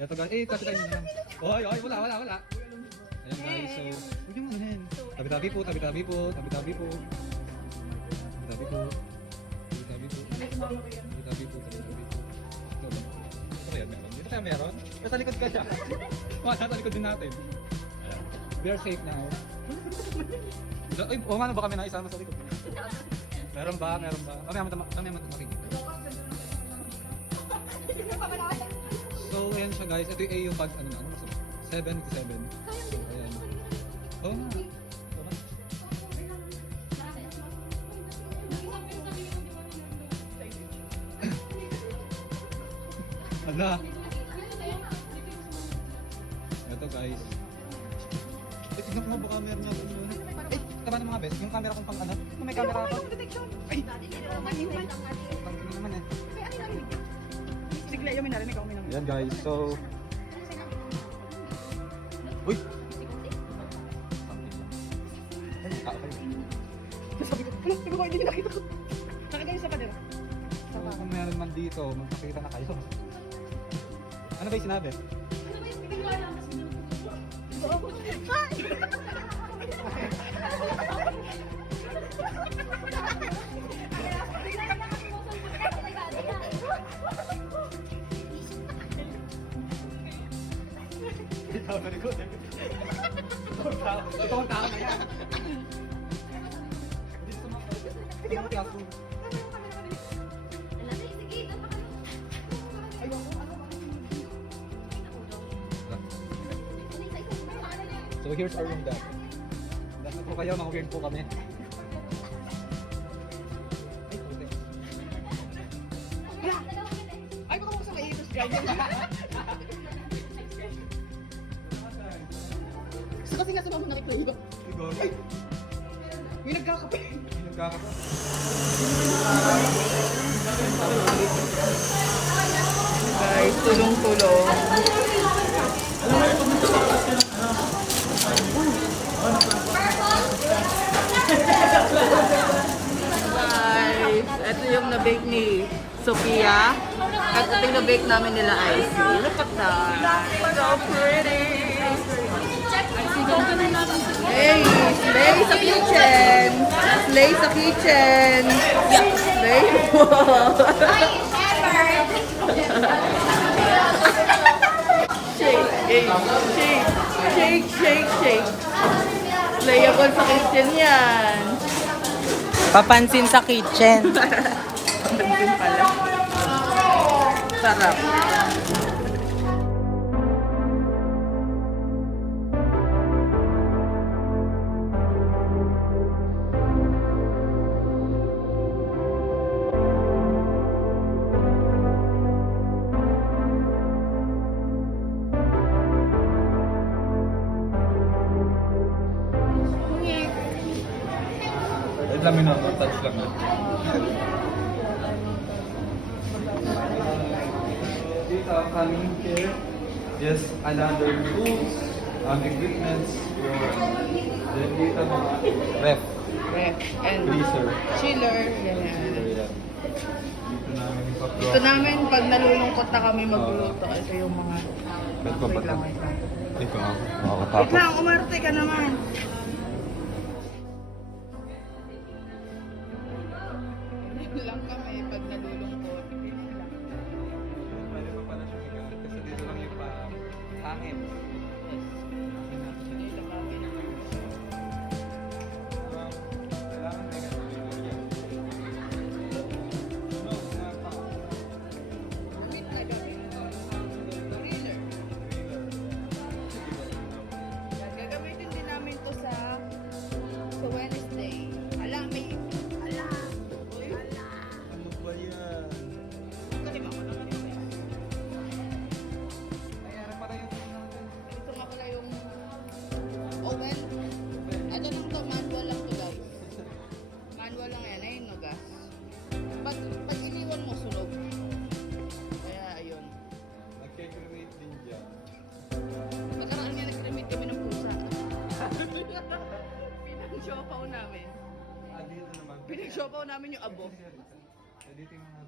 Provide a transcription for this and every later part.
Ito guys, kasi tayo na lang. Oy, wala. Ayan guys, so, huwag yung ano yan. Tabi-tabi po. Tabi-tabi po. Tabi-tabi po. Ito kaya meron. Dito kaya meron? Nasa likod ka siya. Nasa likod din natin. Ayan. We are safe now. Ay, ano ba kami na isama sa likod? Meron ba? Kami makikita. So, ayan siya guys. Ito yung pag, 7 to 7. So, ayan. Oo nga. Ala. Ito guys. Tignan mo baka meron nga. Tama ng mga best. Yung camera kong pang ano? May camera ako. Ay! Pang naman eh. Sigla yung minarinig ako minang. Yan guys, so... Uy! Ay, okay. Sabi ko, hindi nakita ko. Nakagayon sa padera. So, kung meron man dito, magpakita na kayo. Ano ba yung sinabi? Ito na likod. Ito ang tao na yan. Hindi ka classroom. So here's our room dad. Dahil po kayo, mga-weird po kami. Ay, baka mo sa maiitos ganyan. So kasi nga sumama nakiklayo. Ay! May nagkakape. Guys, tulong-tulong. Guys, ito yung na-bake ni Sophia. At ito yung na-bake namin nila Icy. Look at that. So pretty. Hey, slay sa kitchen. Slay sa kitchen. Slay po. Shake. Slayable sa kitchen yan. Papansin sa kitchen. Papansin pala. Sarap. Wait lang minor, touch lang na. Dito, coming here. Yes, another tools, equipments, then dito mga ref, Ref and freezer. chiller. Yan. Dito namin yung papro. Ito namin pag nalulungkot na kami magluluto. Ito yung mga... Ba't pa ba Wait lang, ito? wait lang. Ito ako, Wait makakatapos. lang, umarte ka naman. Lang kami pag nalulungkot. Pwede pa pala siya gamit kasi dito lang yung hangin. Kailangan din Gagamitin din namin to sa Wednesday. Ala, may... Ala! ano ba yan? Kalima ko naman yun. Nangyari pala yung Ito nga pala yung oven. Ano lang to, manual lang to guys. Manual lang yan, ayun no gas. Pag iniwan mo, sunog. Kaya ayun. nagke-cremate din dyan. Magkaraan nga nag-cremate kami ng pusa. Pinag-siopaw namin. Dito naman. Pinag-siopaw namin yung abo. Dito yung mga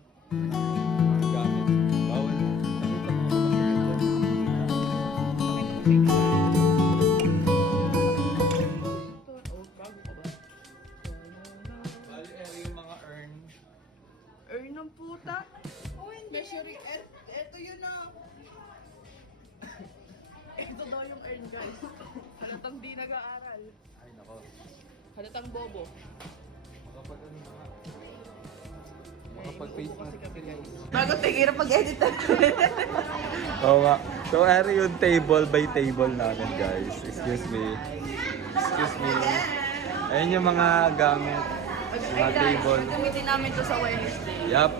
gamit. Bawal. Sakit ang mga kapatid. Ito, oh, bago ka ba? Bali, yung mga earn. Earn ng puta. Oh, hindi. Measuring. Eto yun na. Ito daw yung earn, guys. Halatang di nag-aaral. Ay, nako. Halatang bobo. Makapag ano na. Makapag-face mask kasi guys. Bago tigil pag-edit na. Oo nga. So, yung table by table namin guys. Excuse me. Excuse me. Ayun yung mga gamit. Mga table. Gagamitin namin to sa Wednesday. Yup.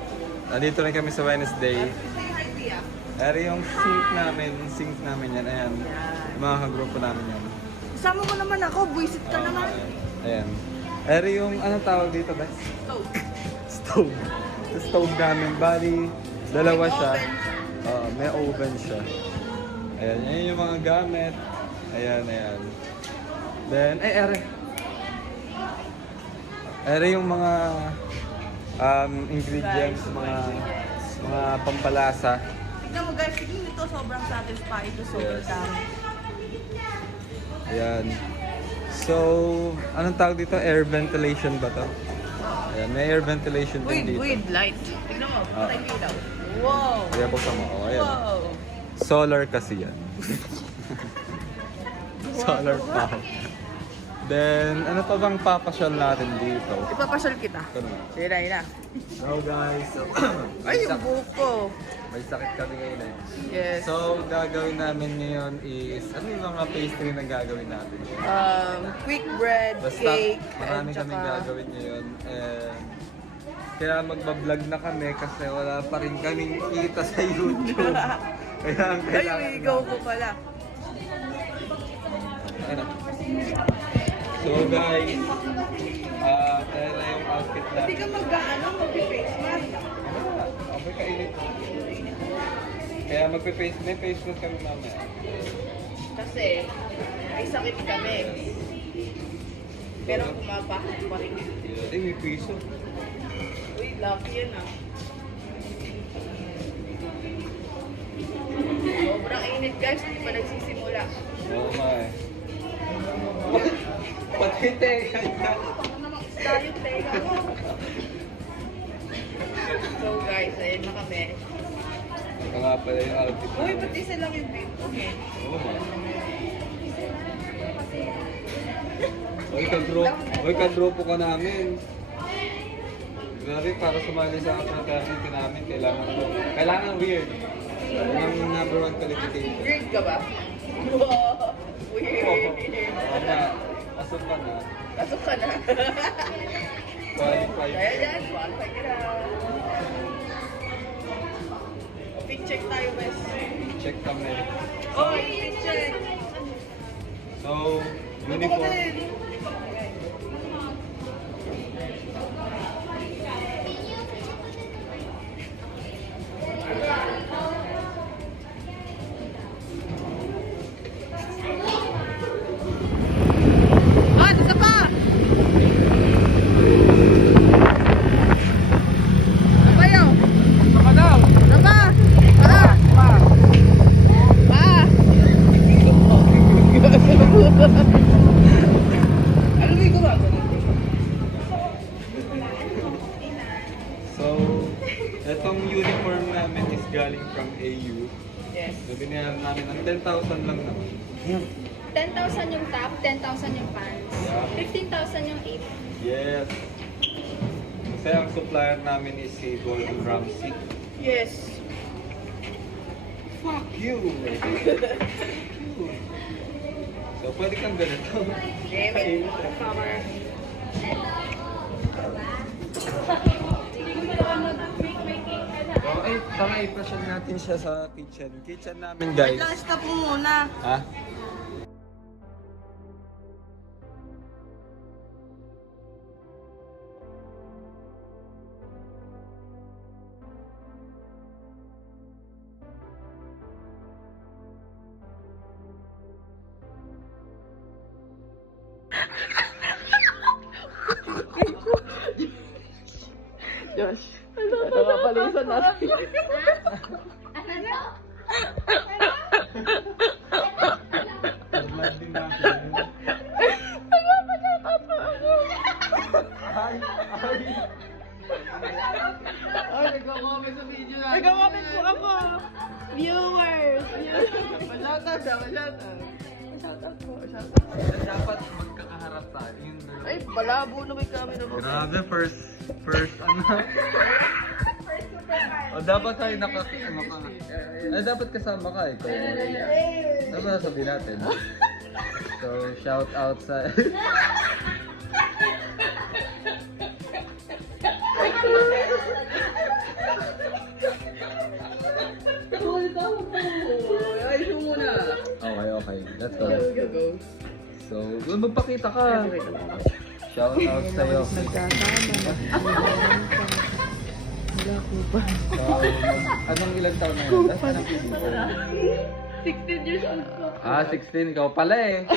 Nandito rin kami sa Wednesday. Say hi, Tia. Yung sink namin yan. Ayan. Yung mga kagrupo namin yan. Isama mo naman ako, buisit ka naman. Ayan. Yung, anong tawag dito guys? Stove. Stove. Sa stove namin. Bali, dalawa May siya. oven. May oven siya. Ayan, yan yung mga gamit. Ayan. Then, ere yung mga ingredients, mga pampalasa. Tignan mo guys, tignan nito sobrang satisfying to sobrang Yes. dami. Ayan. So, anong tawag dito? Air ventilation ba to? Ayan, may air ventilation din dito. With light. Tignan mo, Ah. patay ilaw. Wow! Kaya buksan mo. Oh, ayan. Wow! Solar kasi yan. Solar power. Then, ano pa bang papasyal natin dito? Ipapasyal kita. Ito na. Sige na, ina. Hello guys. Ay, yung buhok ko. May sakit kami ngayon eh. Yes. So, gagawin namin ngayon is, ano yung mga pastry na gagawin natin? Quick bread, Basta, cake, marami and kami tsaka... gagawin ngayon. And, kaya magbablog na kami kasi wala pa rin kaming kita sa YouTube. Kaya ang Ay, kailangan iligaw ko pala. Ano? So guys, kaya na yung outfit Hindi natin. ka mag-ano, mag-face mask. Okay, kainit. Kaya may face mask kami mamaya. Kasi, may sakit kami. Pero pumapasok pa rin. Ay, may piso. Uy, lucky yun ah. Sobrang init guys, hindi pa nagsisimula. Oo nga eh. Pati teka niya. Baka namang isda yung tega mo. So guys, ayun na kami. Ito nga pala yung outfit Uy, namin. ba't isa lang yung bib? Okay. Oo nga. Oy, kadropo ka namin. Grabe, para sumali sa fraternity namin, kailangan weird. Ang number one qualification. Weird ka ba? Wow! Weird! Tama, pasok ka na. Pasok ka na. Qualified. Dahil yan, qualify ka na. Fit check tayo, bes. Check kami. Oh, fit check. So, Ako uniform. din. Ah, isa pa! Apa yun? Saka daw! Apa? Ah! Pa! Ano may gumagano? So, etong uniform namin is galing from AU. Yes. So, binayaran namin ng 10,000 lang naman. 10,000 yung top, 10,000 yung pants. Yeah. 15,000 yung 8. Yes. Kasi ang supplier namin is si Gordon Ramsay. Yes. Fuck you! So, pwede kang ganito. Damn it. Summer. So, tama i-passion natin siya sa kitchen. Kitchen namin, Wait guys. lang, stop mo muna. Ha? Josh. Ito nga palisan natin. Ano? Masyata siya, masyata. Dapat magkakaharap tayo. Yung Ay, palabo na may camera mo. grabe, first ano? O dapat tayo dapat kasama ka ikaw. Ano ba sabihin natin? So, shout out sa... Ay, ito muna. Okay. Let's go. Go. So, magpakita ka. Shout out sa'yo. So, anong ilang taon na yun? Anong PBO? 16 years old po. 16. Ikaw pala eh.